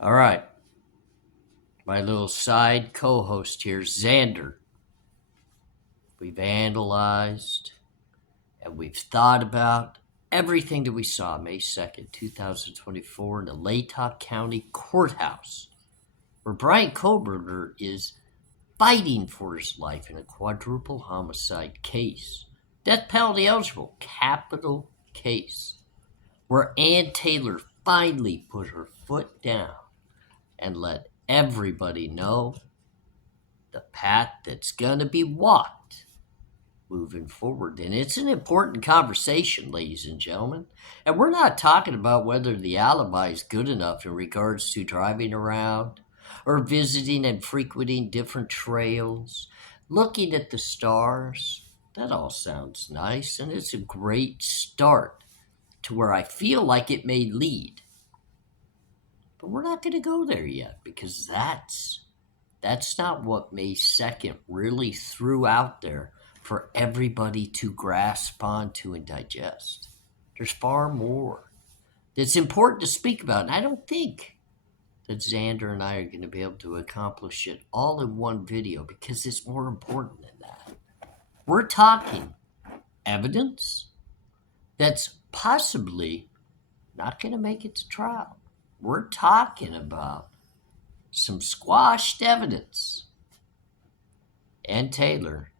All right. My little side co host here, Xander. We've analyzed and we've thought about everything that we saw May 2nd, 2024, in the Latah County Courthouse, where Bryan Kohberger is fighting for his life in a quadruple homicide case. Death penalty eligible, capital case, where Ann Taylor finally put her foot down and let everybody know the path that's going to be walked moving forward. And it's an important conversation, ladies and gentlemen. And we're not talking about whether the alibi is good enough in regards to driving around or visiting and frequenting different trails, looking at the stars. That all sounds nice, and it's a great start to where I feel like it may lead. But we're not going to go there yet because that's not what May 2nd really threw out there for everybody to grasp onto and digest. There's far more that's important to speak about, and I don't think that Xander and I are going to be able to accomplish it all in one video because it's more important than that. We're talking evidence that's possibly not going to make it to trial. We're talking about some squashed evidence. And Taylor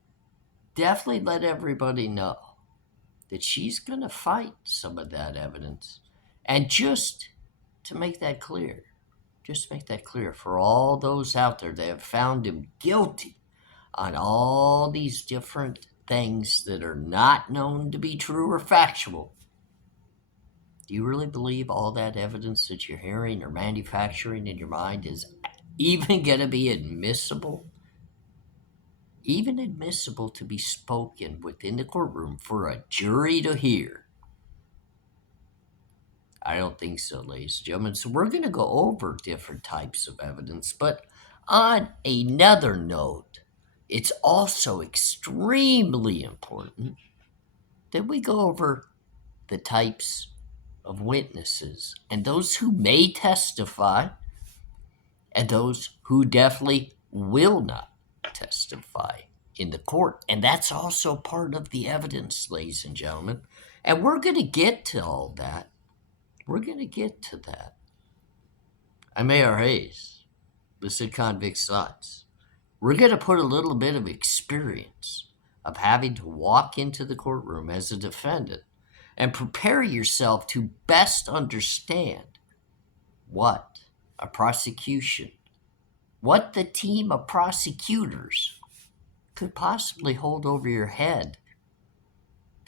definitely let everybody know that she's going to fight some of that evidence. And just to make that clear, for all those out there that have found him guilty on all these different things that are not known to be true or factual, do you really believe all that evidence that you're hearing or manufacturing in your mind is even going to be admissible? Even admissible to be spoken within the courtroom for a jury to hear? I don't think so, ladies and gentlemen. So we're going to go over different types of evidence. But on another note, it's also extremely important that we go over the types of witnesses and those who may testify and those who definitely will not testify in the court. And that's also part of the evidence, ladies and gentlemen. And we're going to get to all that. We're going to get to that. I'm ARHayes. Lucid Convict's Thoughts. We're going to put a little bit of experience of having to walk into the courtroom as a defendant and prepare yourself to best understand what a prosecution, what the team of prosecutors could possibly hold over your head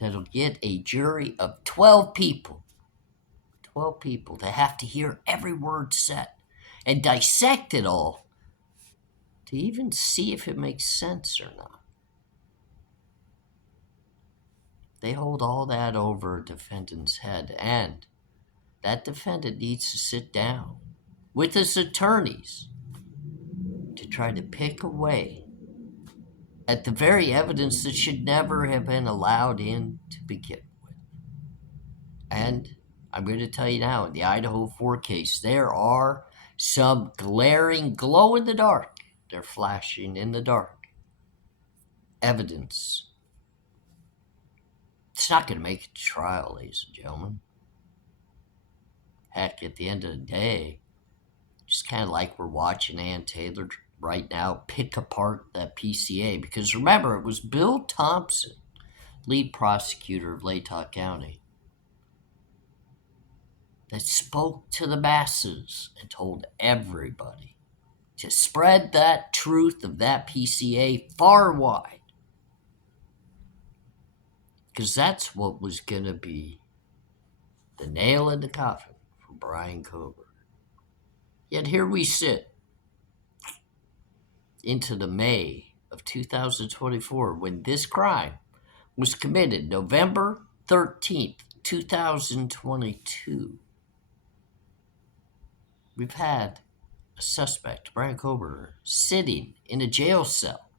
that'll get a jury of 12 people. 12 people that have to hear every word said and dissect it all to even see if it makes sense or not. They hold all that over a defendant's head, and that defendant needs to sit down with his attorneys to try to pick away at the very evidence that should never have been allowed in to begin with. And I'm going to tell you now, in the Idaho 4 case, there are some glaring glow in the dark. They're flashing in the dark evidence. It's not going to make it to trial, ladies and gentlemen. Heck, at the end of the day, just kind of like we're watching Ann Taylor right now pick apart that PCA. Because remember, it was Bill Thompson, lead prosecutor of Latah County, that spoke to the masses and told everybody to spread that truth of that PCA far wide. Because that's what was going to be the nail in the coffin for Bryan Kohberger. Yet here we sit into the May of 2024 when this crime was committed, November 13th, 2022. We've had a suspect, Bryan Kohberger, sitting in a jail cell.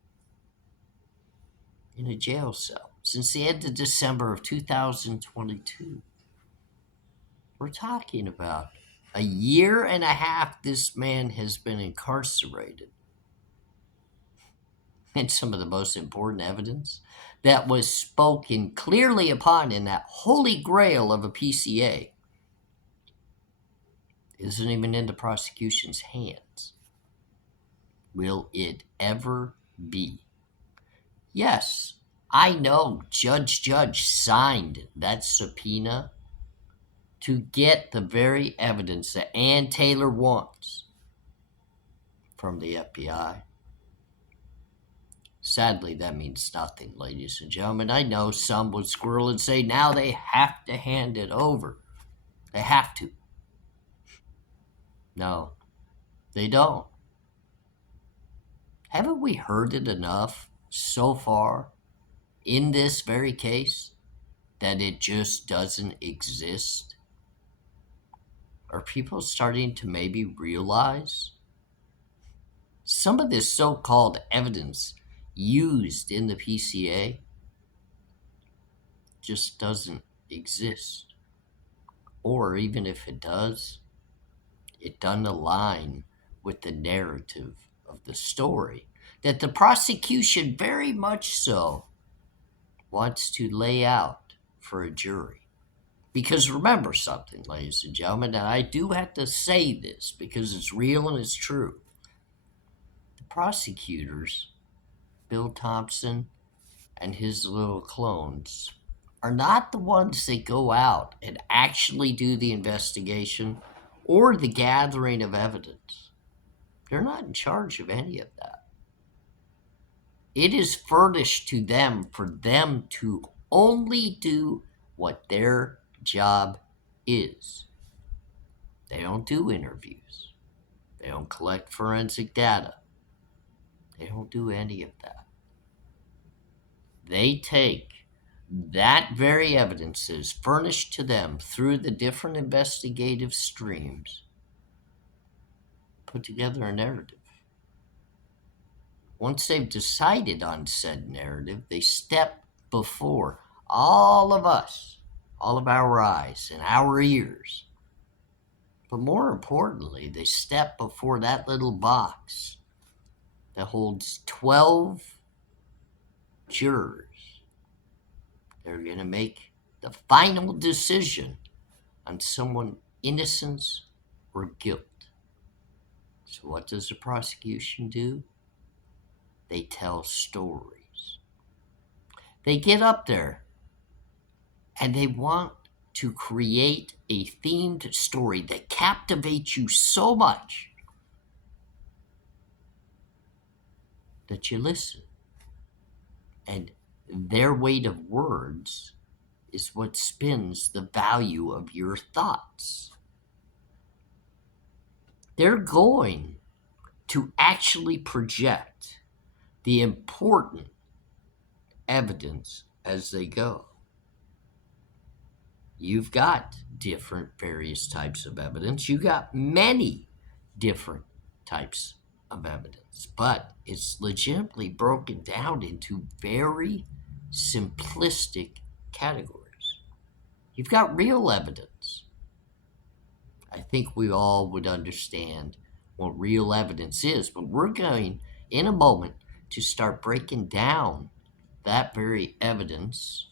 Since the end of December of 2022. We're talking about A year and a half this man has been incarcerated. And some of the most important evidence that was spoken clearly upon in that holy grail of a PCA isn't even in the prosecution's hands. Will it ever be? Yes, I know Judge signed that subpoena to get the very evidence that Ann Taylor wants from the FBI. Sadly, that means nothing, ladies and gentlemen. I know some would squirrel and say now they have to hand it over. They have to. No, they don't. Haven't we heard it enough so far in this very case that it just doesn't exist? Are people starting to maybe realize some of this so-called evidence used in the PCA just doesn't exist? Or even if it does, it doesn't align with the narrative of the story that the prosecution very much so wants to lay out for a jury. Because remember something, ladies and gentlemen, and I do have to say this because it's real and it's true. The prosecutors, Bill Thompson and his little clones, are not the ones that go out and actually do the investigation or the gathering of evidence. They're not in charge of any of that. It is furnished to them for them to only do what their job is. They don't do interviews. They don't collect forensic data. They don't do any of that. They take that very evidence is furnished to them through the different investigative streams, put together a narrative. Once they've decided on said narrative, they step before all of us, all of our eyes and our ears. But more importantly, they step before that little box that holds 12 jurors. They're going to make the final decision on someone's innocence or guilt. So what does the prosecution do? They tell stories. They get up there and they want to create a themed story that captivates you so much that you listen. And their weight of words is what spins the value of your thoughts. They're going to actually project the important evidence as they go. You've got different various types of evidence. You got many different types of evidence, but it's legitimately broken down into very simplistic categories. You've got real evidence. I think we all would understand what real evidence is, but we're going in a moment to start breaking down that very evidence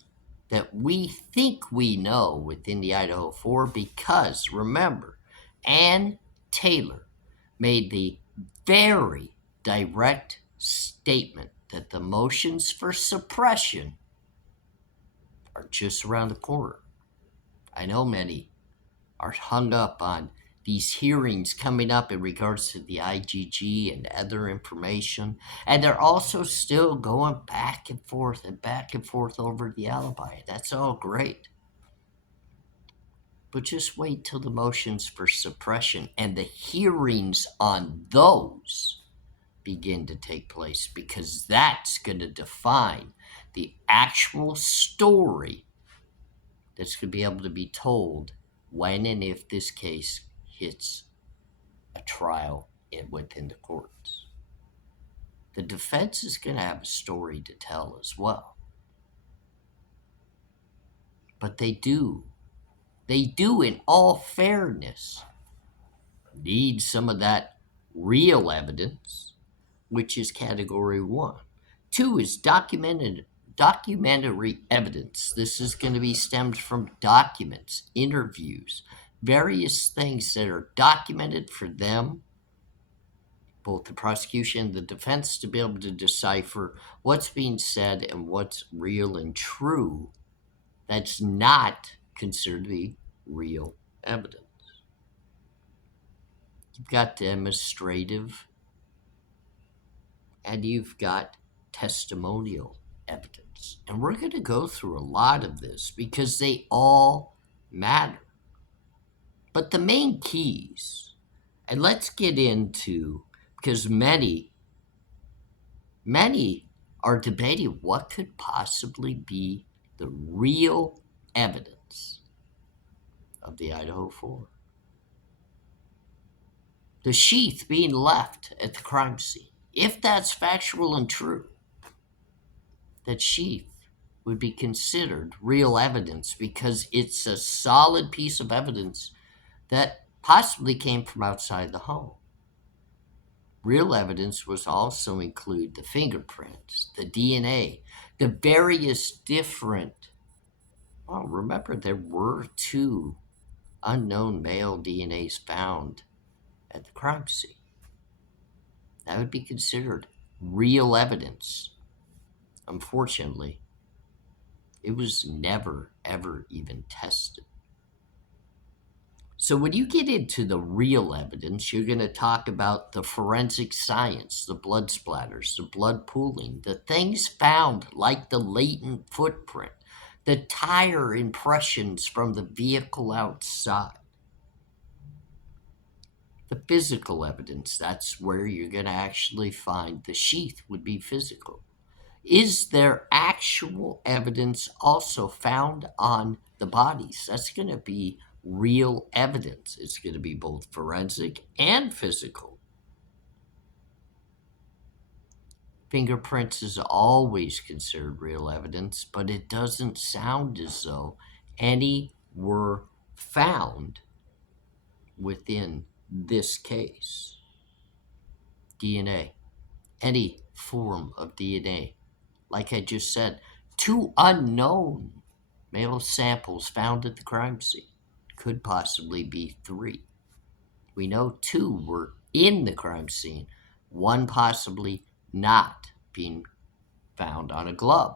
that we think we know within the Idaho 4 because, remember, Ann Taylor made the very direct statement that the motions for suppression are just around the corner. I know many are hung up on these hearings coming up in regards to the IGG and other information, and they're also still going back and forth over the alibi. That's all great. But just wait till the motions for suppression and the hearings on those begin to take place, because that's going to define the actual story that's going to be able to be told when and if this case hits a trial within the courts. The defense is going to have a story to tell as well. But they do in all fairness, need some of that real evidence, which is category 1. 2 is documentary evidence. This is going to be stemmed from documents, interviews, various things that are documented for them, both the prosecution and the defense, to be able to decipher what's being said and what's real and true that's not considered to be real evidence. You've got demonstrative and you've got testimonial evidence. And we're going to go through a lot of this because they all matter. But the main keys, and let's get into, because many are debating what could possibly be the real evidence of the Idaho 4. The sheath being left at the crime scene. If that's factual and true, that sheath would be considered real evidence because it's a solid piece of evidence that possibly came from outside the home. Real evidence was also include the fingerprints, the DNA, the various different, well, remember there were 2 unknown male DNAs found at the crime scene. That would be considered real evidence. Unfortunately, it was never, ever even tested. So when you get into the real evidence, you're going to talk about the forensic science, the blood splatters, the blood pooling, the things found like the latent footprint, the tire impressions from the vehicle outside. The physical evidence, that's where you're going to actually find the sheath would be physical. Is there actual evidence also found on the bodies? That's going to be real evidence. It's going to be both forensic and physical. Fingerprints is always considered real evidence, but it doesn't sound as though any were found within this case. DNA, any form of DNA. Like I just said, 2 unknown male samples found at the crime scene. Could possibly be 3. We know 2 were in the crime scene, 1 possibly not being found on a glove.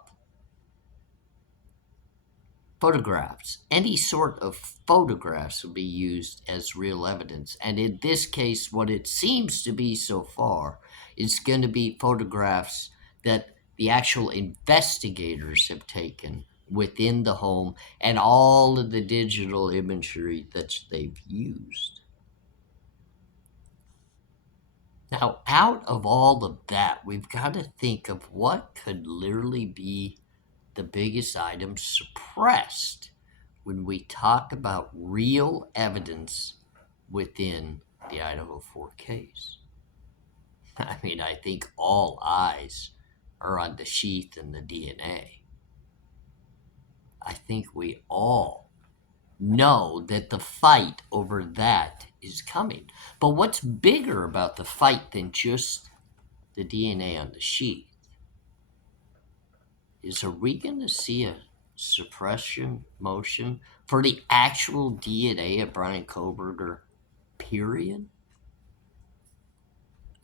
Photographs. Any sort of photographs will be used as real evidence. And in this case, what it seems to be so far is going to be photographs that the actual investigators have taken within the home and all of the digital imagery that they've used. Now, out of all of that, we've got to think of what could literally be the biggest item suppressed when we talk about real evidence within the Idaho 4 case. I mean, I think all eyes are on the sheath and the DNA. I think we all know that the fight over that is coming. But what's bigger about the fight than just the DNA on the sheath is, are we going to see a suppression motion for the actual DNA of Bryan Kohberger, period?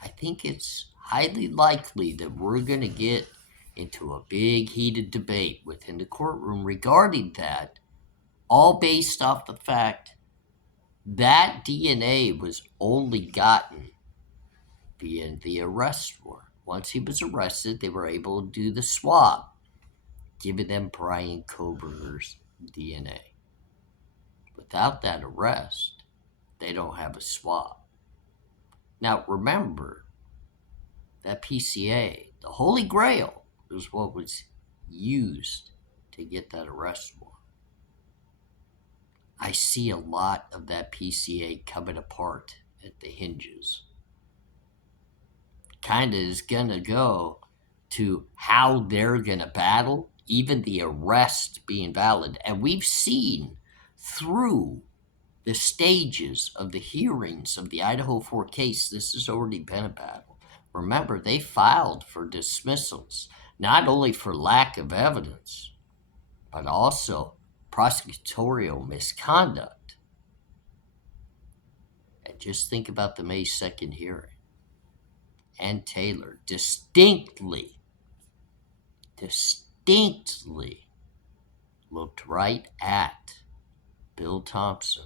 I think it's highly likely that we're going to get into a big heated debate within the courtroom regarding that, all based off the fact that DNA was only gotten via the arrest warrant. Once he was arrested, they were able to do the swab, giving them Bryan Kohberger's DNA. Without that arrest, they don't have a swab. Now remember, that PCA, the Holy Grail, is what was used to get that arrest warrant. I see a lot of that PCA coming apart at the hinges. Kind of is going to go to how they're going to battle, even the arrest being valid. And we've seen through the stages of the hearings of the Idaho 4 case, this has already been a battle. Remember, they filed for dismissals, not only for lack of evidence, but also prosecutorial misconduct. And just think about the May 2nd hearing. And Taylor distinctly looked right at Bill Thompson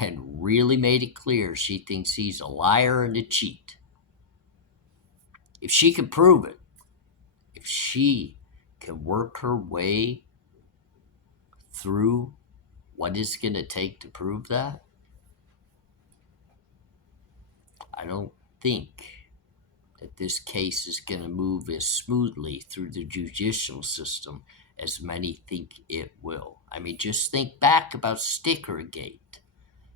and really made it clear she thinks he's a liar and a cheat. If she can prove it, if she can work her way through what it's going to take to prove that, I don't think that this case is going to move as smoothly through the judicial system as many think it will. I mean, just think back about Stickergate.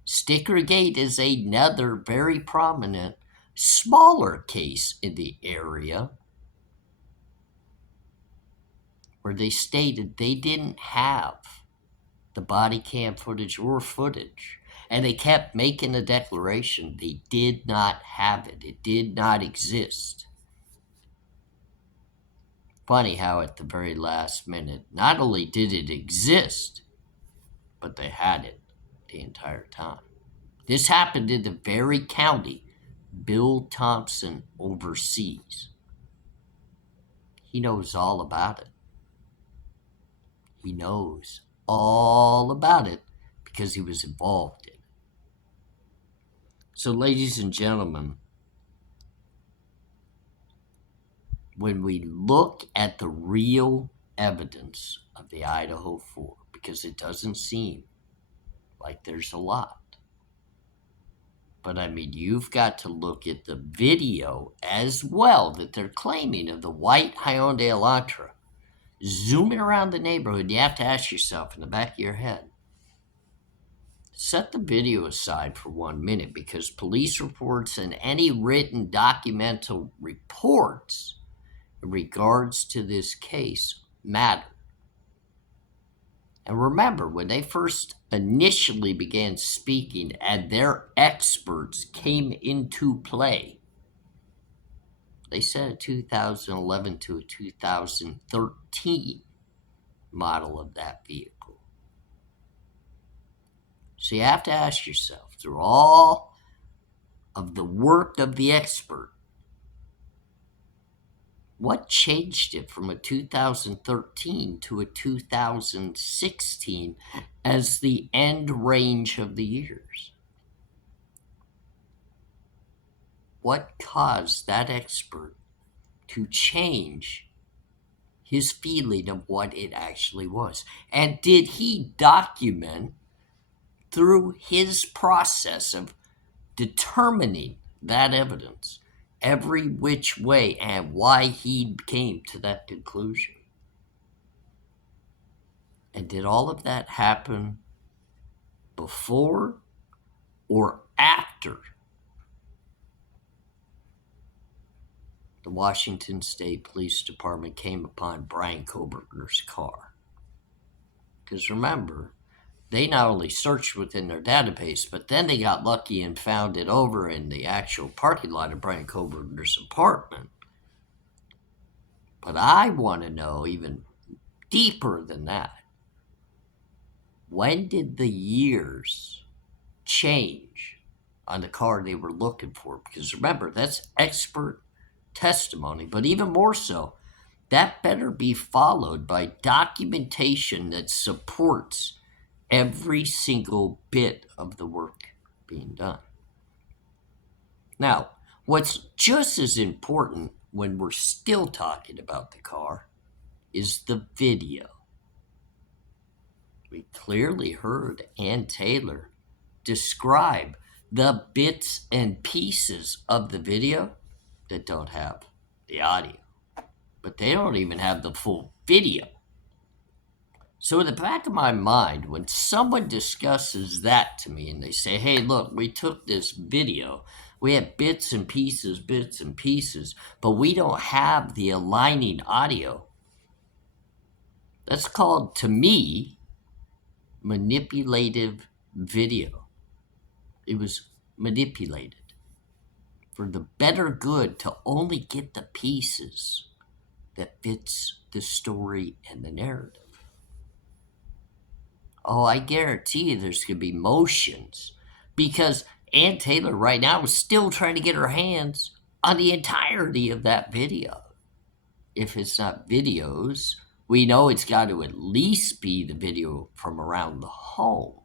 Stickergate is another very prominent, smaller case in the area where they stated they didn't have the body cam footage or footage. And they kept making the declaration they did not have it. It did not exist. Funny how at the very last minute, not only did it exist, but they had it the entire time. This happened in the very county Bill Thompson oversees. He knows all about it. He knows all about it because he was involved in it. So, ladies and gentlemen, when we look at the real evidence of the Idaho 4, because it doesn't seem like there's a lot, but I mean, you've got to look at the video as well that they're claiming of the white Hyundai Elantra zooming around the neighborhood. You have to ask yourself in the back of your head, set the video aside for 1 minute, because police reports and any written documental reports in regards to this case matter. And remember, when they first initially began speaking and their experts came into play, they said a 2011 to a 2013 model of that vehicle. So you have to ask yourself, through all of the work of the expert, what changed it from a 2013 to a 2016 as the end range of the years? What caused that expert to change his feeling of what it actually was? And did he document through his process of determining that evidence every which way and why he came to that conclusion? And did all of that happen before or after the Washington State Police Department came upon Bryan Kohberger's car? Because remember, they not only searched within their database, but then they got lucky and found it over in the actual parking lot of Bryan Kohberger's apartment. But I want to know even deeper than that. When did the years change on the car they were looking for? Because remember, that's expert testimony, but even more so, that better be followed by documentation that supports every single bit of the work being done. Now, what's just as important when we're still talking about the car is the video. We clearly heard Ann Taylor describe the bits and pieces of the video that don't have the audio, but they don't even have the full video. So in the back of my mind, when someone discusses that to me and they say, hey, look, we took this video, we have bits and pieces, but we don't have the aligning audio, that's called, to me, manipulative video. It was manipulated for the better good to only get the pieces that fits the story and the narrative. Oh, I guarantee you there's going to be motions because Ann Taylor right now is still trying to get her hands on the entirety of that video. If it's not videos, we know it's got to at least be the video from around the home.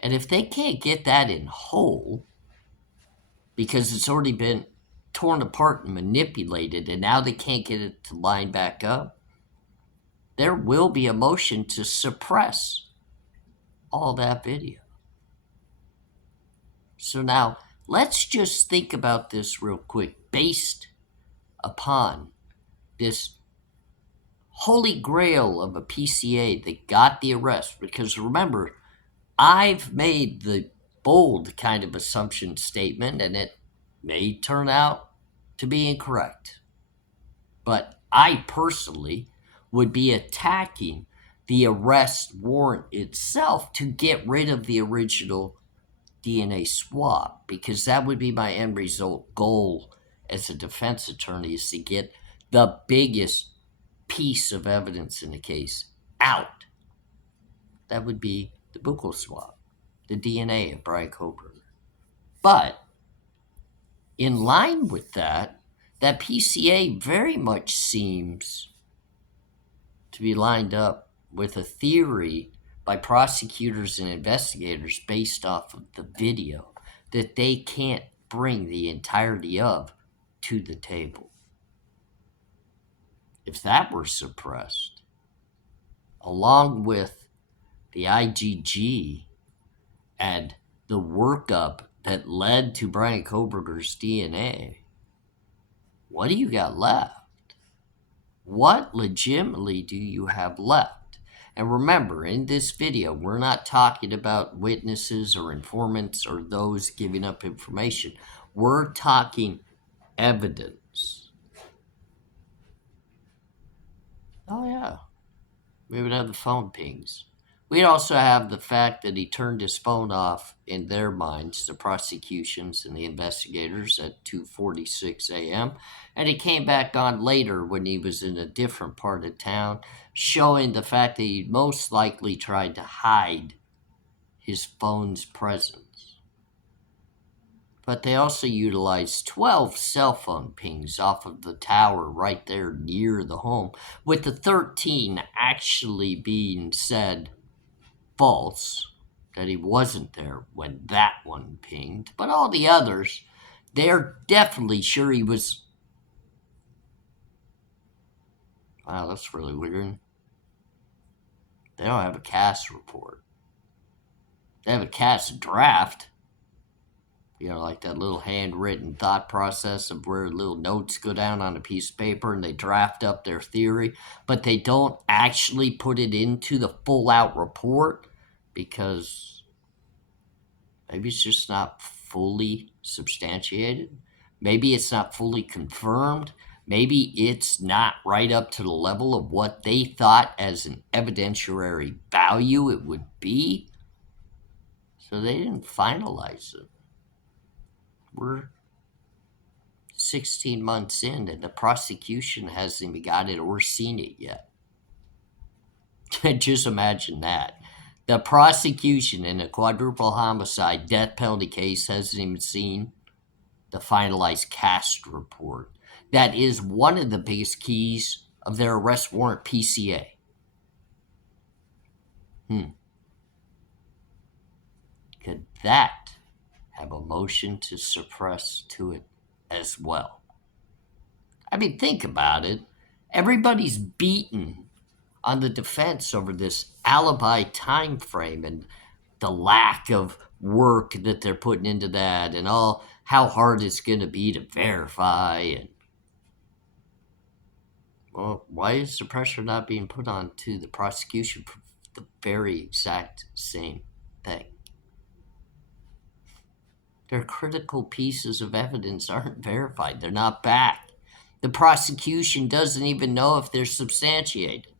And if they can't get that in whole, because it's already been torn apart and manipulated, and now they can't get it to line back up, there will be a motion to suppress all that video. So now, let's just think about this real quick, based upon this holy grail of a PCA that got the arrest. Because remember, I've made the bold kind of assumption statement, and it may turn out to be incorrect. But I personally would be attacking the arrest warrant itself to get rid of the original DNA swab, because that would be my end result goal as a defense attorney, is to get the biggest piece of evidence in the case out. That would be the buccal swab, the DNA of Bryan Kohberger. But in line with that, that PCA very much seems to be lined up with a theory by prosecutors and investigators based off of the video that they can't bring the entirety of to the table. If that were suppressed, along with the IgG and the workup that led to Bryan Kohberger's DNA, what do you got left? What legitimately do you have left? And remember, in this video, we're not talking about witnesses or informants or those giving up information. We're talking evidence. Oh, yeah. We would have the phone pings. We'd also have the fact that he turned his phone off in their minds, the prosecutions and the investigators, at 2:46 a.m. And it came back on later when he was in a different part of town, showing the fact that he most likely tried to hide his phone's presence. But they also utilized 12 cell phone pings off of the tower right there near the home, with the 13 actually being said false, that he wasn't there when that one pinged. But all the others, they're definitely sure he was. Wow, that's really weird. They don't have a CAS report. They have a CAS draft. You know, like that little handwritten thought process of where little notes go down on a piece of paper and they draft up their theory, but they don't actually put it into the full out report because maybe it's just not fully substantiated. Maybe it's not fully confirmed. Maybe it's not right up to the level of what they thought as an evidentiary value it would be. So they didn't finalize it. We're 16 months in and the prosecution hasn't even got it or seen it yet. Just imagine that. The prosecution in a quadruple homicide death penalty case hasn't even seen the finalized cast report. That is one of the biggest keys of their arrest warrant PCA. Could that have a motion to suppress to it as well? I mean, think about it. Everybody's beaten on the defense over this alibi time frame and the lack of work that they're putting into that and all how hard it's going to be to verify. And well, why is the pressure not being put on to the prosecution for the very exact same thing? Their critical pieces of evidence aren't verified. They're not back. The prosecution doesn't even know if they're substantiated.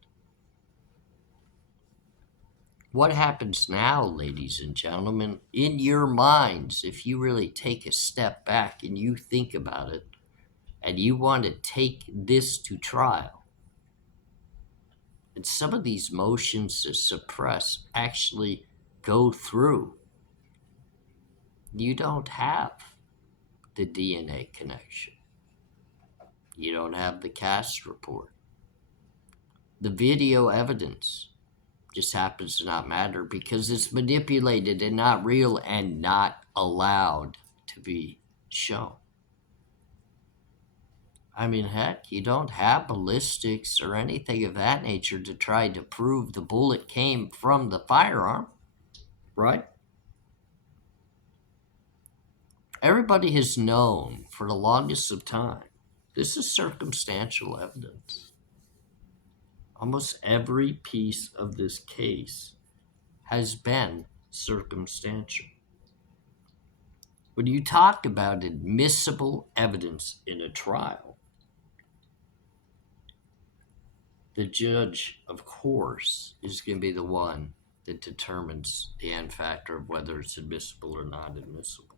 What happens now, ladies and gentlemen, in your minds, if you really take a step back and you think about it, and you want to take this to trial, and some of these motions to suppress actually go through, you don't have the DNA connection. You don't have the cast report. The video evidence just happens to not matter because it's manipulated and not real and not allowed to be shown. I mean, heck, you don't have ballistics or anything of that nature to try to prove the bullet came from the firearm, right? Everybody has known for the longest of time this is circumstantial evidence. Almost every piece of this case has been circumstantial. When you talk about admissible evidence in a trial, the judge, of course, is going to be the one that determines the end factor of whether it's admissible or not admissible.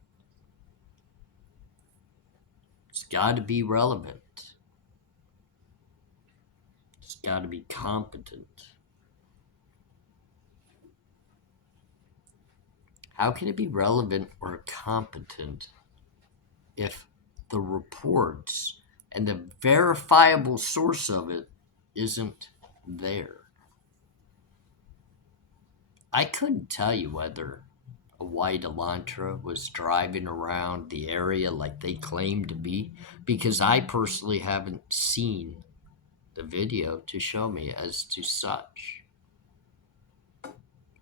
It's got to be relevant. It's got to be competent. How can it be relevant or competent if the reports and the verifiable source of it isn't there? I couldn't tell you whether a white Elantra was driving around the area like they claim to be, because I personally haven't seen the video to show me as to such.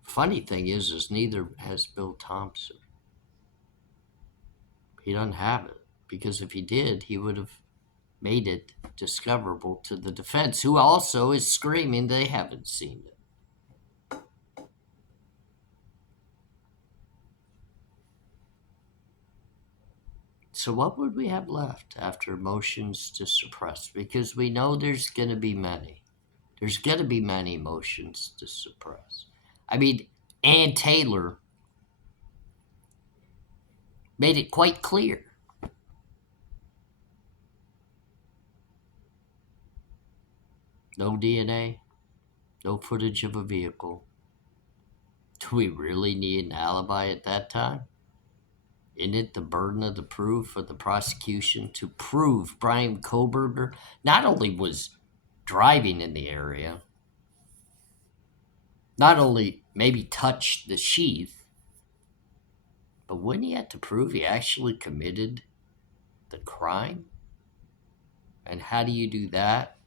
Funny thing is neither has Bill Thompson. He doesn't have it, because if he did, he would have made it discoverable to the defense, who also is screaming they haven't seen it. So what would we have left after motions to suppress? Because we know there's going to be many. There's going to be many motions to suppress. I mean, Ann Taylor made it quite clear. No DNA, no footage of a vehicle. Do we really need an alibi at that time? Isn't it the burden of the proof for the prosecution to prove Bryan Kohberger not only was driving in the area, not only maybe touched the sheath, but wouldn't he have to prove he actually committed the crime? And how do you do that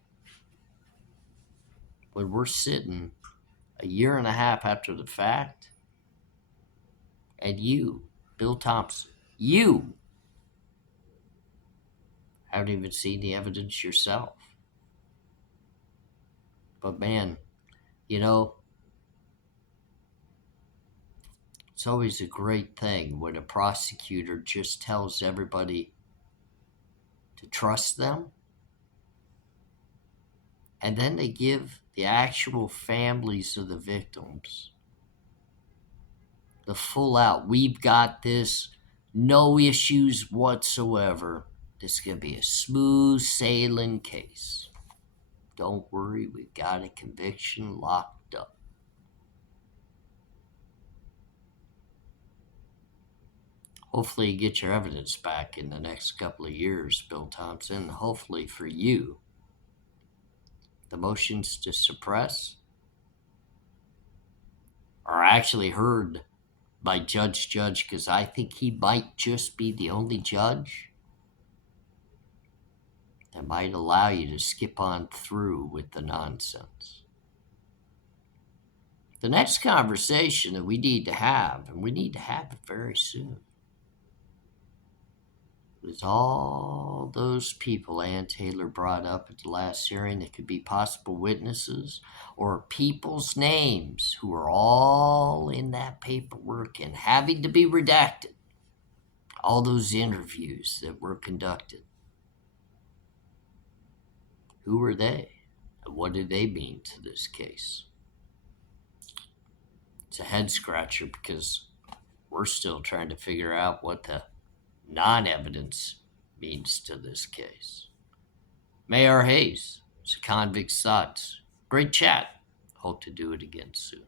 when we're sitting a year and a half after the fact and you, Bill Thompson, you haven't even seen the evidence yourself? But man, you know, it's always a great thing when a prosecutor just tells everybody to trust them, and then they give the actual families of the victims the full out, we've got this, no issues whatsoever. This is going to be a smooth sailing case. Don't worry, we've got a conviction locked up. Hopefully you get your evidence back in the next couple of years, Bill Thompson. Hopefully for you, the motions to suppress are actually heard by Judge, because I think he might just be the only judge that might allow you to skip on through with the nonsense. The next conversation that we need to have, and we need to have it very soon, is all those people Ann Taylor brought up at the last hearing that could be possible witnesses, or people's names who are all in that paperwork and having to be redacted. All those interviews that were conducted. Who were they? And what did they mean to this case? It's a head scratcher because we're still trying to figure out what the non-evidence means to this case. May ARHayes, it's a convict's thoughts. Great chat. Hope to do it again soon.